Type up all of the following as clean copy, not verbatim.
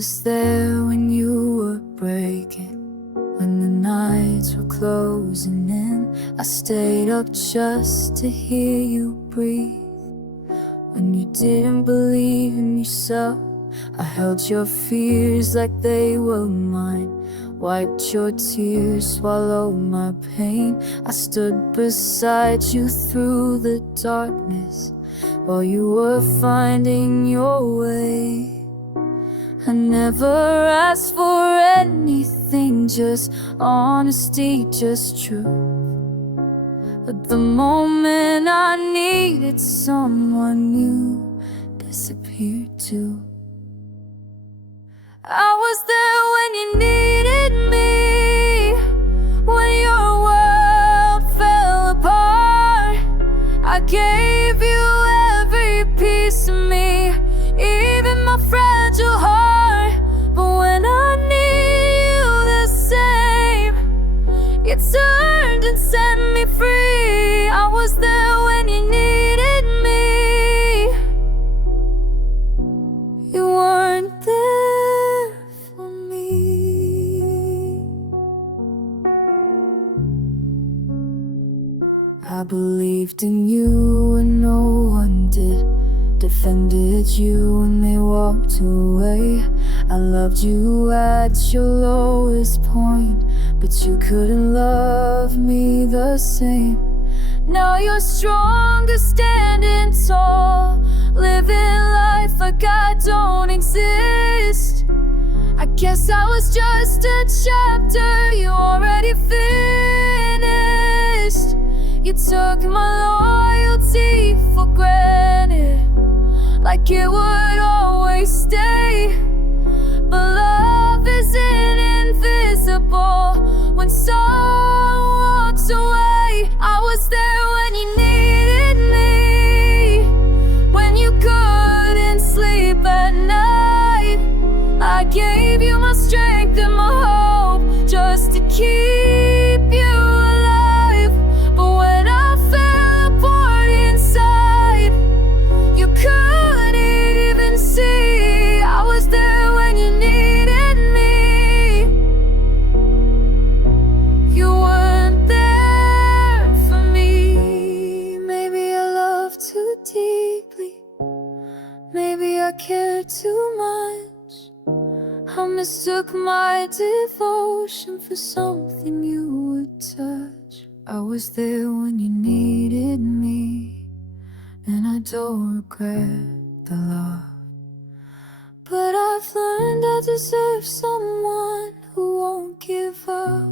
was there when you were breaking, when the nights were closing in. I stayed up just to hear you breathe. When you didn't believe in yourself, I held your fears like they were mine. Wiped your tears, swallowed my pain. I stood beside you through the darkness while you were finding your way. I never asked for anything, just honesty, just truth. But the moment I needed someone, you disappeared too. I was there when you needed me, when your world fell apart. I gave you every piece of me, even my fragile heart. But when I need you the same, you turned and set me free. I was there when you needed me. You weren't there for me. I believed in you and no one did. Defended you when they walked away. I loved you at your lowest point, but you couldn't love me the same. Now you're stronger, standing tall, living life like I don't exist. I guess I was just a chapter you already finished. You took my loyalty for granted, like it would always stay. But love isn't invisible. When someone walks away, I was there when you needed me, when you couldn't sleep at night. I gave you my strength and my hope just to keep you alive. But when I fell apart inside, you couldn't even see. I was there when you needed me. You weren't there for me. Maybe I loved too deeply, maybe I cared too much. I mistook my devotion for something you would touch. I was there when you needed me, and I don't regret the love. But I've learned I deserve someone who won't give up.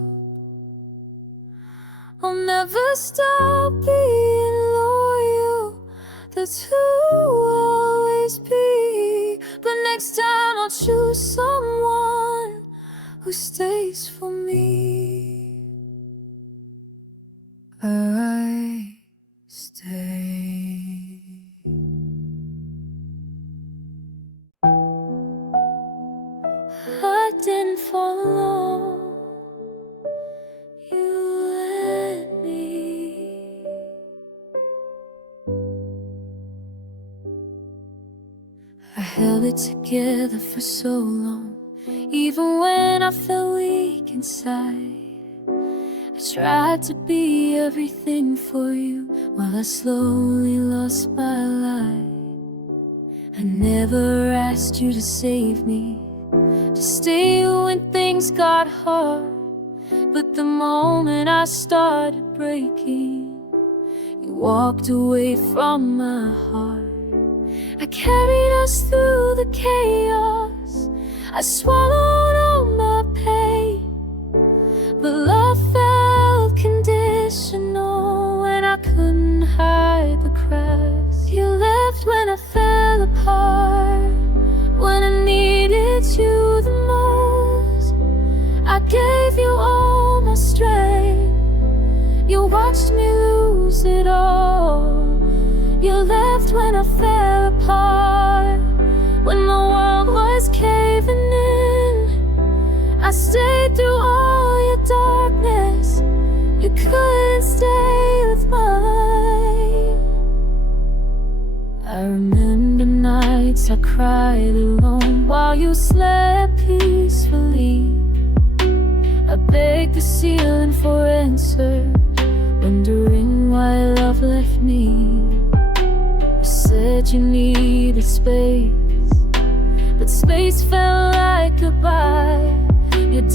I'll never stop being loyal, that's who I'll always be. But next time I'll choose someone who stays for me. I stay. I didn't follow, you led me. I held it together for so long, even when I felt weak inside. I tried to be everything for you while I slowly lost my life. I never asked you to save me, to stay when things got hard. But the moment I started breaking, you walked away from my heart. I carried us through the chaos, I swallowed all my pain. But love felt conditional when I couldn't hide the cracks. You left when I fell apart, when I needed you the most. I gave you all my strength, you watched me lose it all. You left when I fell apart, when the world was caving in. I stayed through all your darkness, you couldn't stay with mine. I remember nights I cried alone while you slept.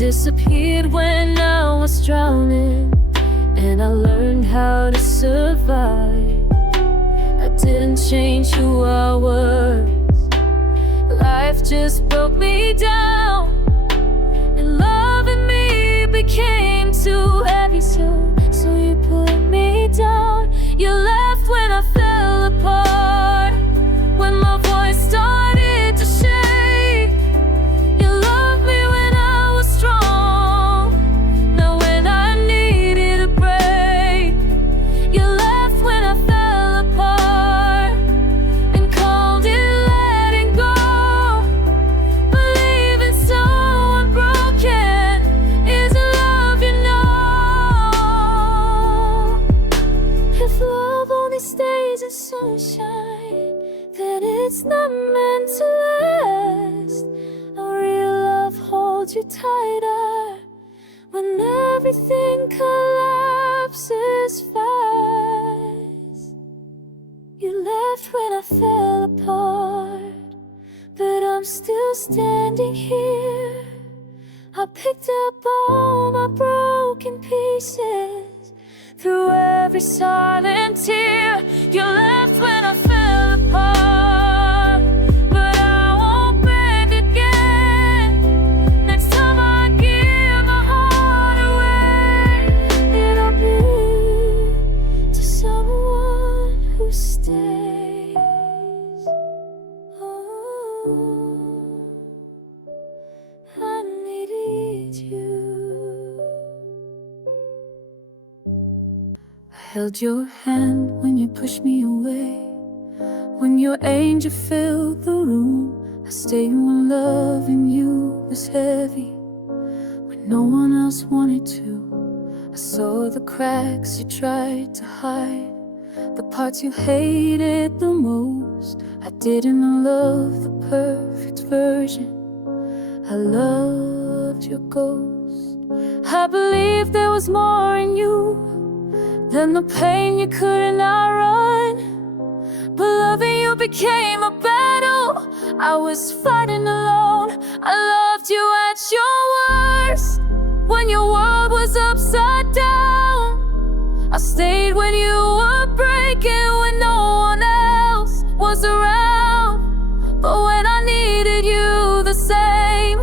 disappeared when I was drowning, and I learned how to survive. I didn't change who I was. Life just broke me down, and loving me became too heavy. So you put me down. You left when I fell apart, when my voice started to shake. You loved me when I was strong, not when I needed a break. You left when I fell apart and called it letting go. Believing someone broken isn't love, you know. If love only stays in sunshine, then it's not meant to last. A real love holds you tighter when everything collapses fast. You left when I fell apart, but I'm still standing here. I picked up all my broken pieces through every silent tear. You left when I fell apart, but I won't beg again. Next time I give my heart away, it'll be to someone who stays. Oh, I needed you. I held your hand when you pushed me away, when your angel filled the room. I stayed when loving you was heavy, when no one else wanted to. I saw the cracks you tried to hide, the parts you hated the most. I didn't love the perfect version, I loved your ghost. I believed there was more in you than the pain you couldn't outrun. But loving you became a battle I was fighting alone. I loved you at your worst, when your world was upside down. I stayed when you were breaking, when no one else was around. But when I needed you the same,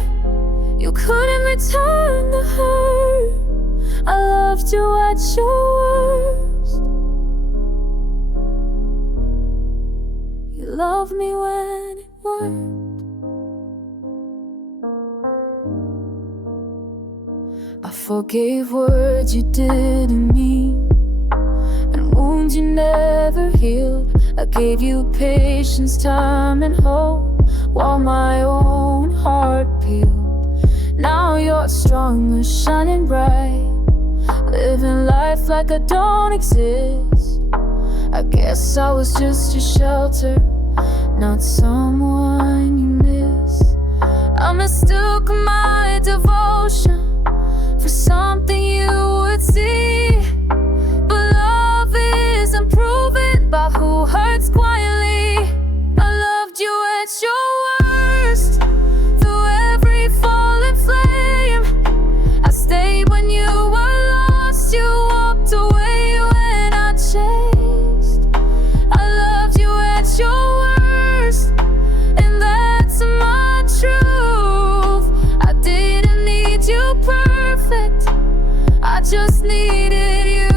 you couldn't return the hurt. I loved you at your worst. You loved me when it worked. I forgave words you didn't mean, and wounds you never healed. I gave you patience, time, and hope, while my own heart peeled. Now you're stronger, shining bright, living life like I don't exist. I guess I was just your shelter, not someone you miss. I mistook my devotion for something you would see. But love isn't proven by who hurts quietly. I loved you at your worst, through every fallen flame. I stayed when you were lost, you walked away when I chased. I loved you at your worst, and that's my truth. I didn't need you perfect, I just needed you.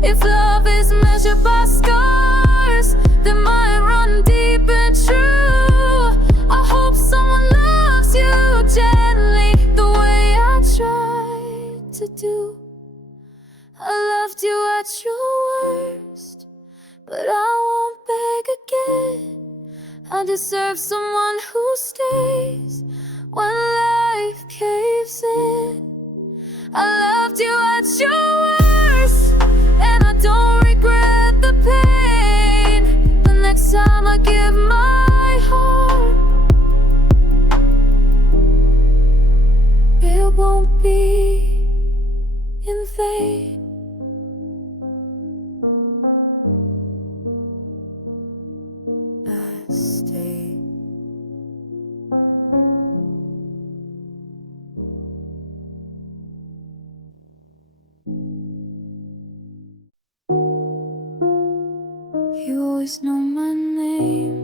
If love is measured by scars, then mine run deep and true. I hope someone loves you gently, the way I tried to do. I loved you at your worst, but I won't beg again. I deserve someone who stays when life caves in. I loved you at your worst, and I don't regret the pain. The next time I give my heart, it won't be in vain. I stay always know my name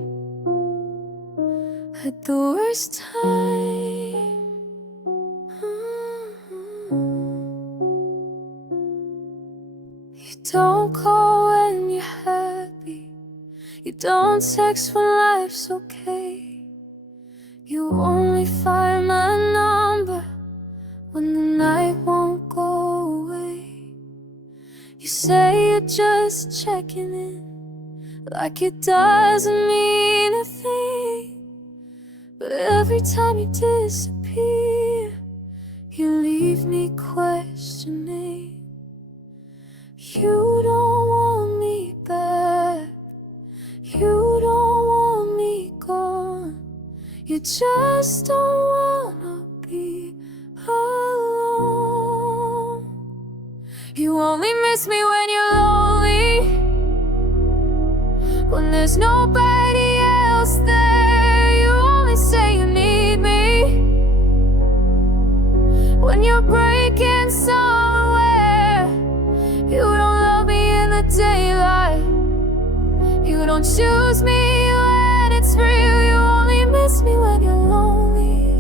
at the worst time. You don't call when you're happy, you don't text when life's okay. You only find my number when the night won't go away. You say you're just checking in, like it doesn't mean a thing. But every time you disappear, you leave me questioning. You don't want me back, you don't want me gone. You just don't wanna be alone. You only miss me when you're lonely, when there's nobody else there. You only say you need me when you're breaking somewhere. You don't love me in the daylight, you don't choose me when it's real. You only miss me when you're lonely,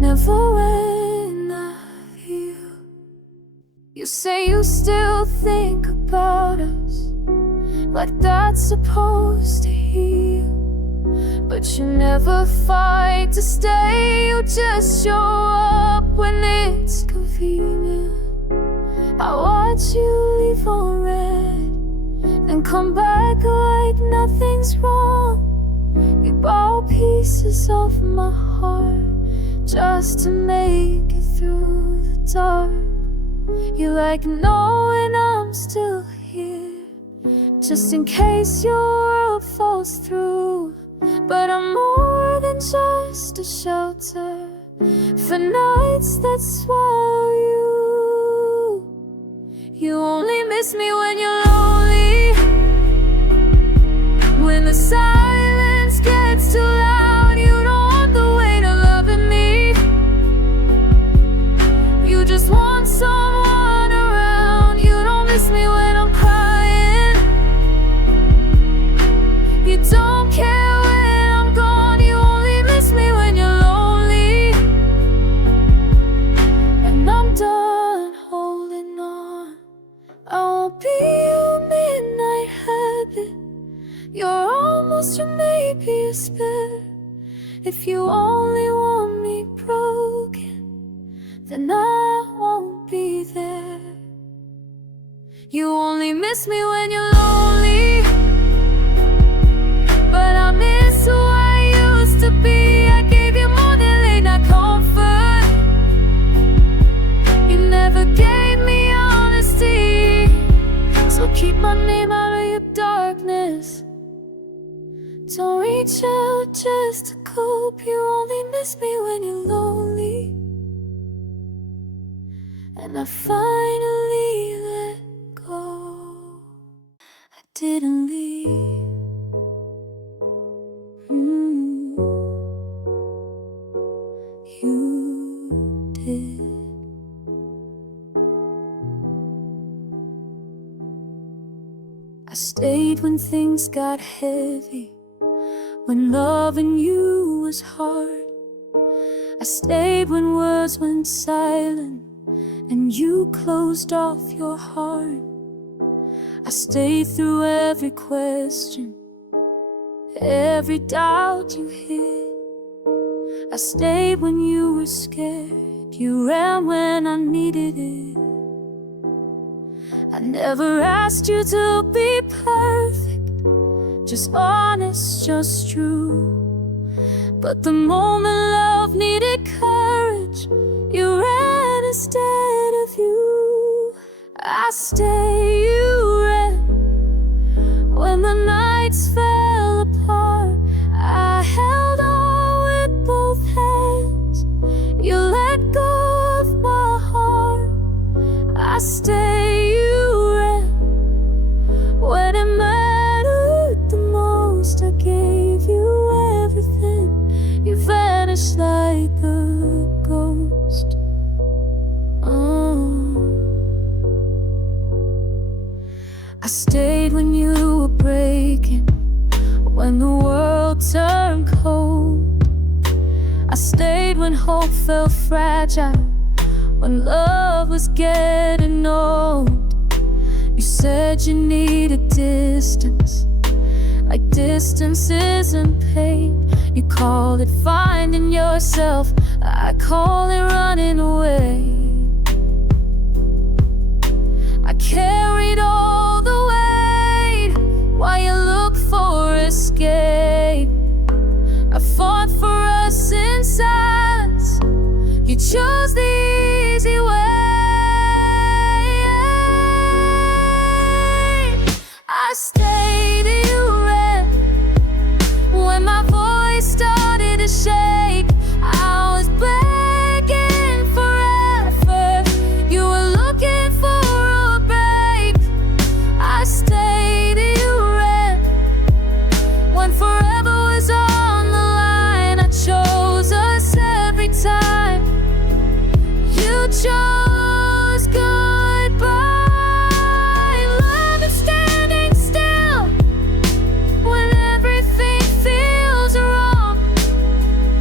never when I feel. You say you still think about us, like that's supposed to heal. But you never fight to stay, you just show up when it's convenient. I watch you leave on red, then come back like nothing's wrong. You borrow pieces of my heart just to make it through the dark. You like knowing I'm still here, just in case your world falls through. But I'm more than just a shelter for nights that swallow you. You only miss me when you're lonely, when the silence gets too loud. You don't want the weight of loving me, you just want someone around. You don't miss me when I'm crying, you don't care when I'm gone. You only miss me when you're lonely, and I'm done holding on. I won't be your midnight habit, you're almost your maybe a spell. If you only want me broken, then I won't be there. You only miss me when you're lonely, but I miss who I used to be. I gave you more than late night comfort, you never gave me honesty. So keep my name out of your darkness, don't reach out just to cope. You only miss me when you're lonely, and I finally let go. I didn't leave, you did. I stayed when things got heavy, when loving you was hard. I stayed when words went silent and you closed off your heart. I stayed through every question, every doubt you hid. I stayed when you were scared, you ran when I needed it. I never asked you to be perfect, just honest, just true. But the moment love needed courage, you ran instead of you. I stayed, you ran when the nights fell apart. I held on with both hands, you let go of my heart. I stayed, you ran when it mattered the most. I gave you everything, you vanished like a ghost. I stayed when you were breaking, when the world turned cold. I stayed when hope felt fragile, when love was getting old. You said you needed distance, like distance isn't pain. You called it finding yourself, I call it running away. I carried all the weight while you looked for escape. I fought for us in silence, you chose the easy way. I stayed and you ran when my voice started to shake. I was begging for effort, you were looking for a break. I stayed and you ran when forever was on the line. I chose us every time, you chose goodbye. Love is standing still when everything feels wrong.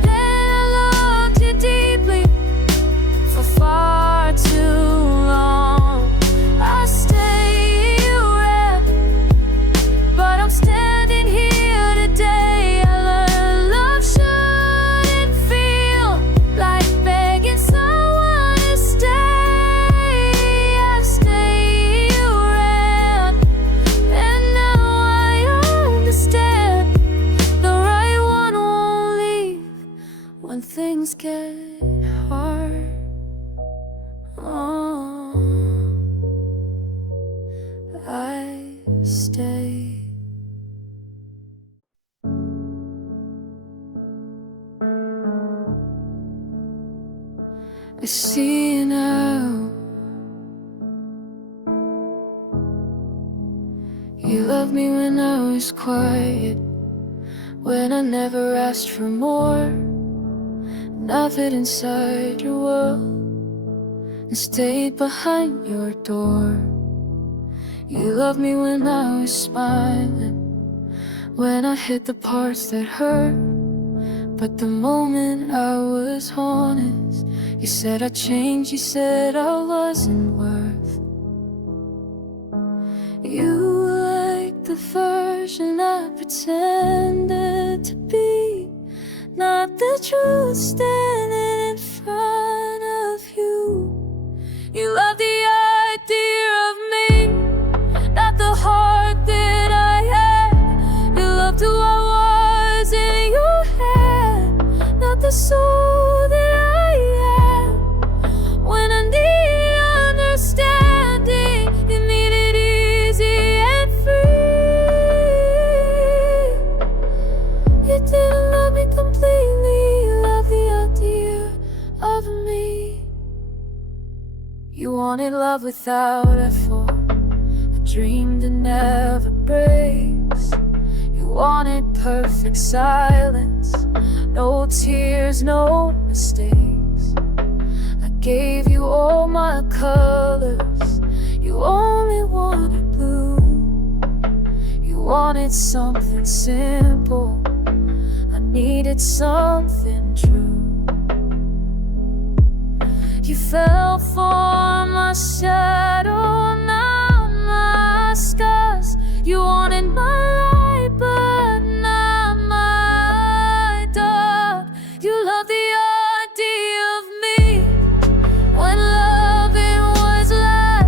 Then I loved you deeply for far too long. I stayed, you ran, but I'm standing here today. I learned love shouldn't feel like begging someone to stay. I stayed, you ran, and now I understand. The right one won't leave when things get hard. Oh, I stay. I see you now. You loved me when I was quiet, when I never asked for more. Now fit inside your world and stayed behind your door. You loved me when I was smiling, when I hid the parts that hurt. But the moment I was honest, you said I changed, you said I wasn't worth. You liked the version I pretended to be, not the truth standing in front of you. You love the idea of me, not the heart that I had. You loved who I was in your head, not the soul that I am. When I need understanding, you need it easy and free. You didn't love me completely, you loved the idea of me. You wanted love without effort, a dream that never breaks. You wanted perfect silence, no tears, no mistakes. I gave you all my colors, you only wanted blue. You wanted something simple, I needed something true. You fell for my shadow, not my scars. You wanted my light, but not my dark. You love the idea of me when loving was light,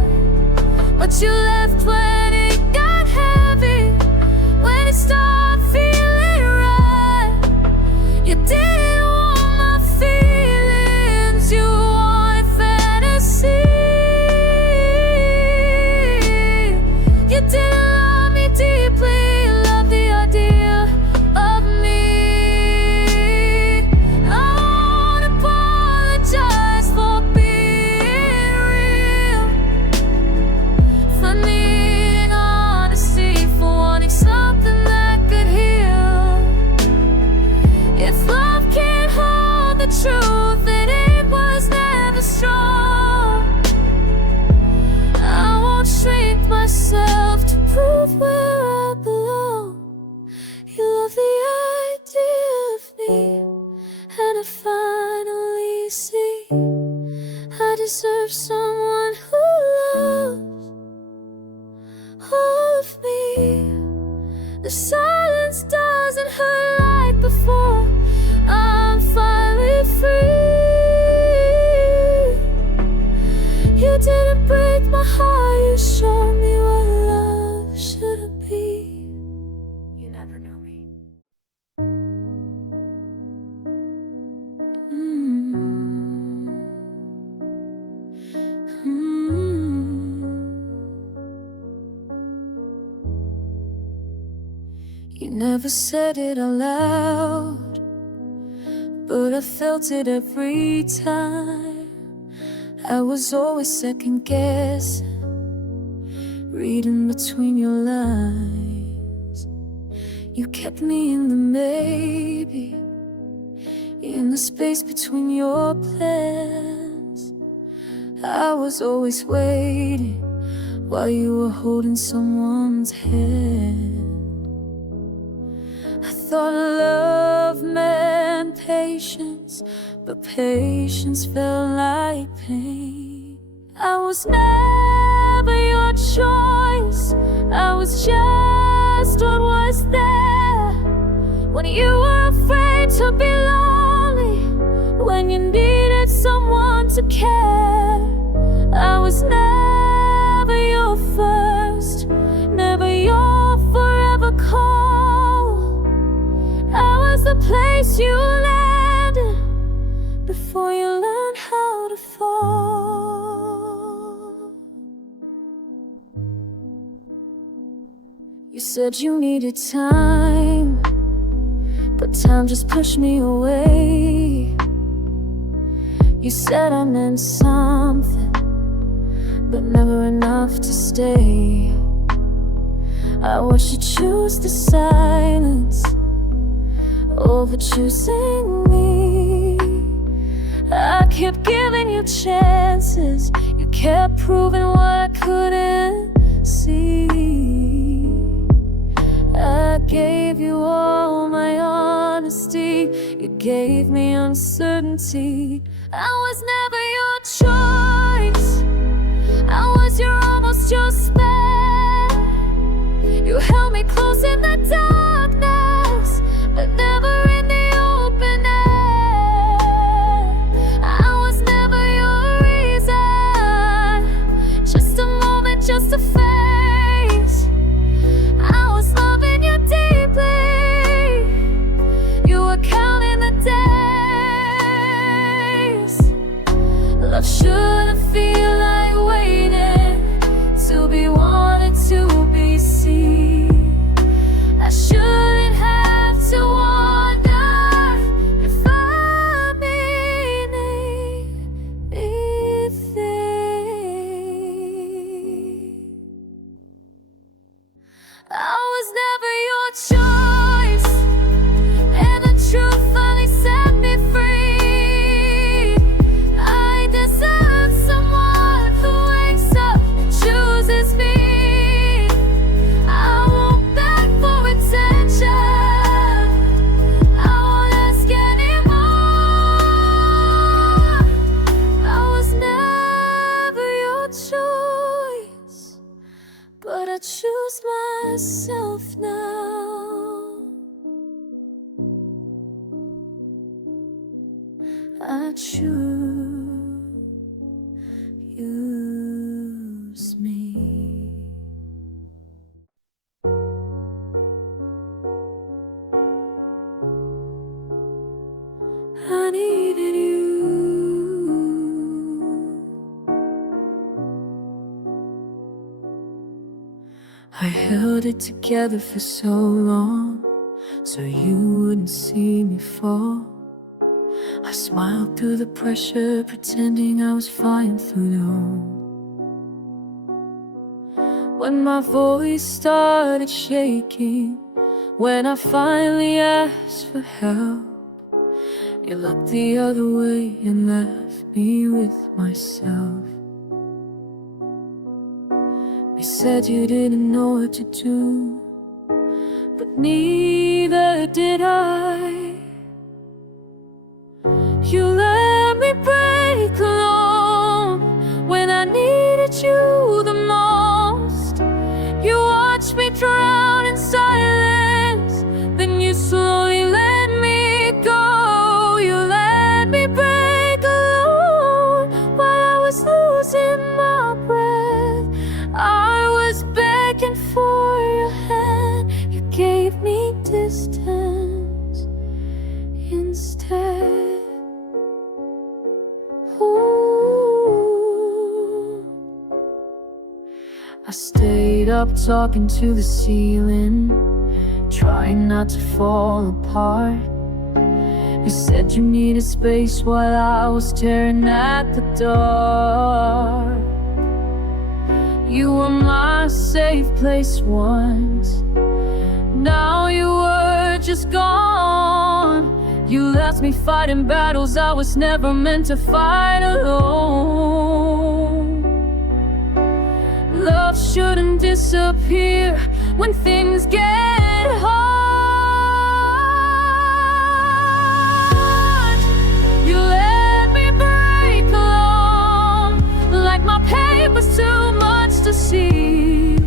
but you left when it got heavy, when it stopped feeling right. You didn't want my feelings, you want fantasy. You didn't love me deeply, I finally see I deserve someone who loves all of me. The silence doesn't hurt like before. I'm finally free. You didn't break my heart, you showed me what love should be. You never knew me. You never said it out loud, but I felt it every time. I was always second guessing, reading between your lines. You kept me in the maybe, in the space between your plans. I was always waiting while you were holding someone's hand. I thought love meant patience, but patience felt like pain. I was never your choice, I was just what was there. When you were afraid to be lonely, when you needed someone to care. I was never your first, never your forever call. I was the place you landed before you learned how to fall. You said you needed time, but time just pushed me away. You said I meant something, but never enough to stay. I watched you choose the silence over choosing me. I kept giving you chances, you kept proving what I couldn't see. I gave you all my honesty, you gave me uncertainty. I was never your choice, I was your almost your spare. You held me close in the darkness, but never in the open air. I was never your reason, just a moment, just a phase. I was loving you deeply, you were counting the days. Love shouldn't feel like waiting to be wanted, to be seen. I shouldn't have to wonder if I'm meaning anything. I was never your choice, and the truth finally set me free. I deserve someone who wakes up and chooses me. I won't beg for attention, I won't ask anymore. I was never your choice, but I choose myself now. I choose me. I needed you. I held it together for so long, so you wouldn't see me fall. I smiled through the pressure, pretending I was fine through it all. When my voice started shaking, when I finally asked for help, you looked the other way and left me with myself. You said you didn't know what to do, but neither did I. You let me break alone when I needed you the most. You watched me drown in silence, then you slowly let me go. You let me break alone while I was losing my breath. I was begging for your hand, you gave me distance instead. Ooh. I stayed up talking to the ceiling, trying not to fall apart. You said you needed space while I was staring at the dark. You were my safe place once, now you were just gone. You left me fighting battles I was never meant to fight alone. Love shouldn't disappear when things get hard. You let me break alone like my paper's too much to see.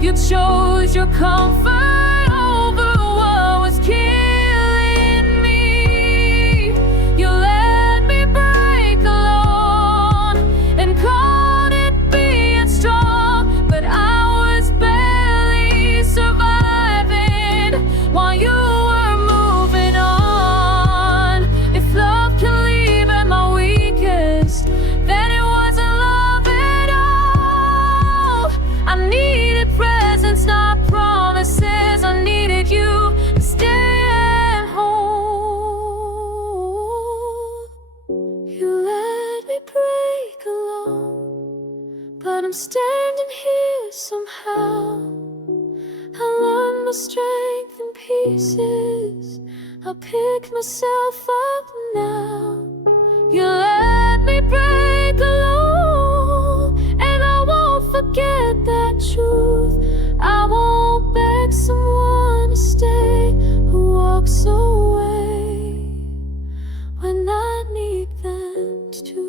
You chose your comfort over what was killing me. You let me break alone and called it being strong, but I was barely surviving while you were moving on. If love can leave at my weakest, then it wasn't love at all. I needed presence, not promises. I needed you to stay and hold. You let me break alone, but I'm standing here somehow. I learned my strength in pieces, I picked myself up now. You let me break alone, and I won't forget that truth. I won't beg someone to stay who walks away when I need them to.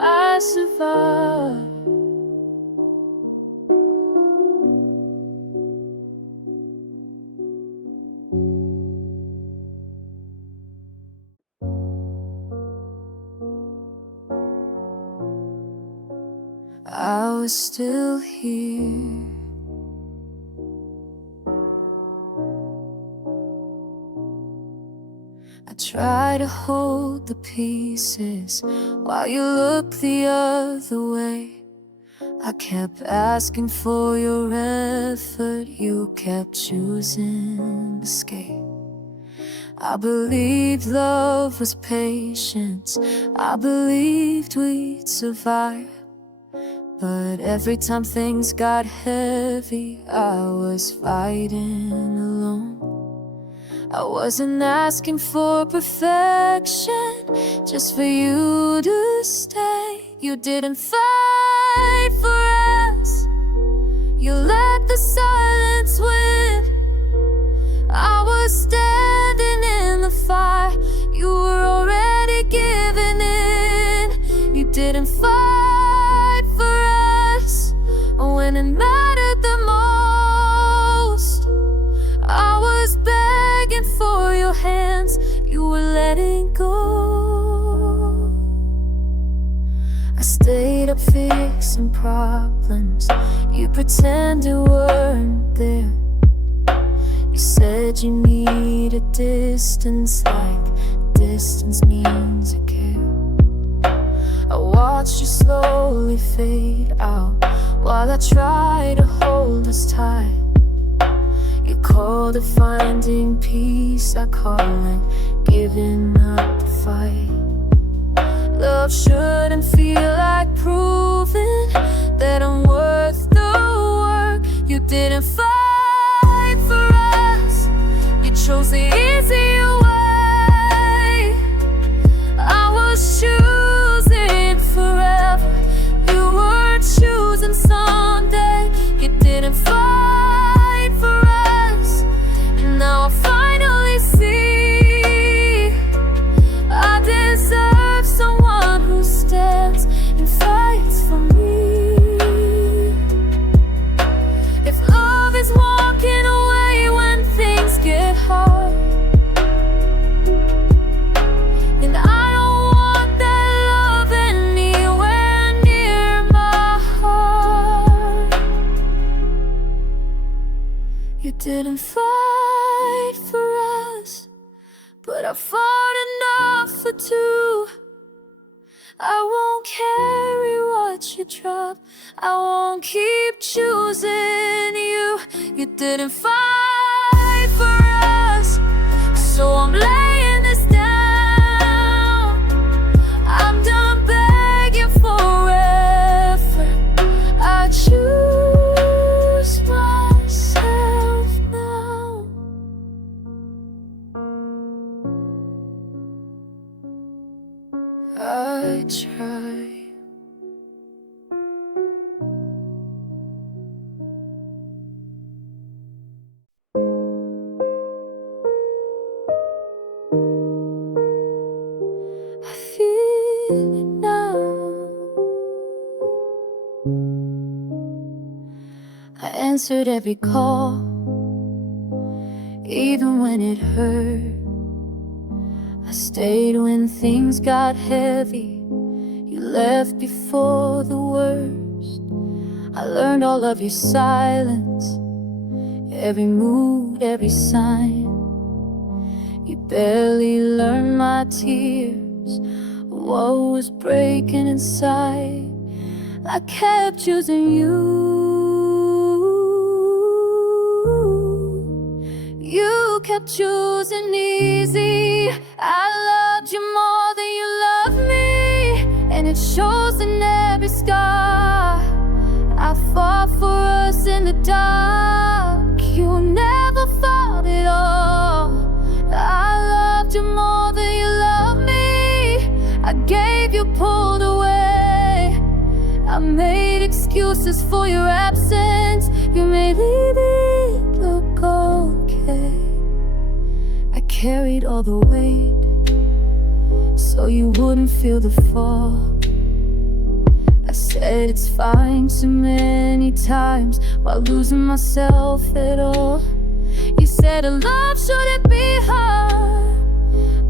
I survive. I was still here. I try to hold the pieces while you look the other way. I kept asking for your effort, you kept choosing escape. I believed love was patience, I believed we'd survive. But every time things got heavy, I was fighting alone. I wasn't asking for perfection, just for you to stay. You didn't fight for us, you let the silence win. I was standing in the fire, you were already giving in. You didn't fight for us when it mattered the most. I was begging for your hands, you were letting go. I stayed up fixing problems, you pretended weren't there. You said you needed distance, like distance means I care. I watched you slowly fade out while I tried to hold us tight. You called it finding peace, I call it giving up the fight. Love shouldn't feel like proving that I'm worth the work. You didn't fight for us, you chose the easier way. I was choosing forever, you were choosing someday. You didn't fight for us, didn't fight for us, but I fought enough for two. I won't carry what you drop, I won't keep choosing you. You didn't fight for us, so I'm laying this down. I'm done begging for effort, I choose myself now. I try. I feel it now. I answered every call, even when it hurt. I stayed when things got heavy. You left before the worst. I learned all of your silence, every mood, every sign. You barely learned my tears, what was breaking inside. I kept choosing you. You kept choosing easy. I loved you more than you loved me, and it shows in every scar. I fought for us in the dark. You never fought at all. I loved you more than you loved me. I gave you, pulled away. I made excuses for your absence. You made it look okay. I carried all the weight so you wouldn't feel the fall. I said it's fine too many times while losing myself at all. You said a love shouldn't be hard,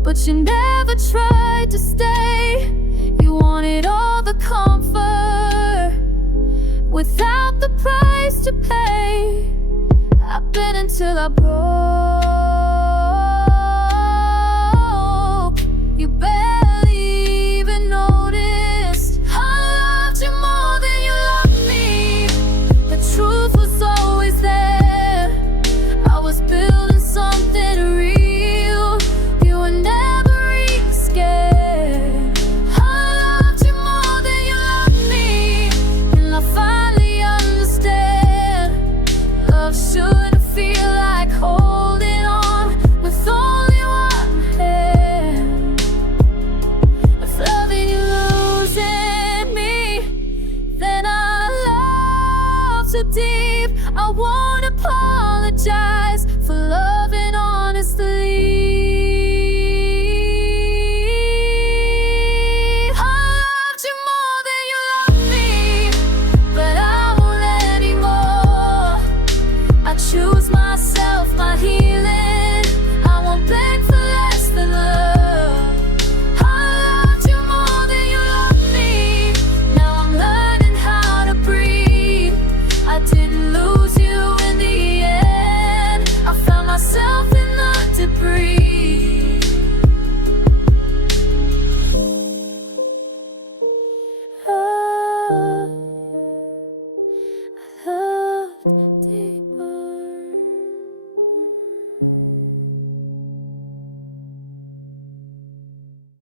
but you never tried to stay. You wanted all the comfort without the price to pay. I bit until I broke.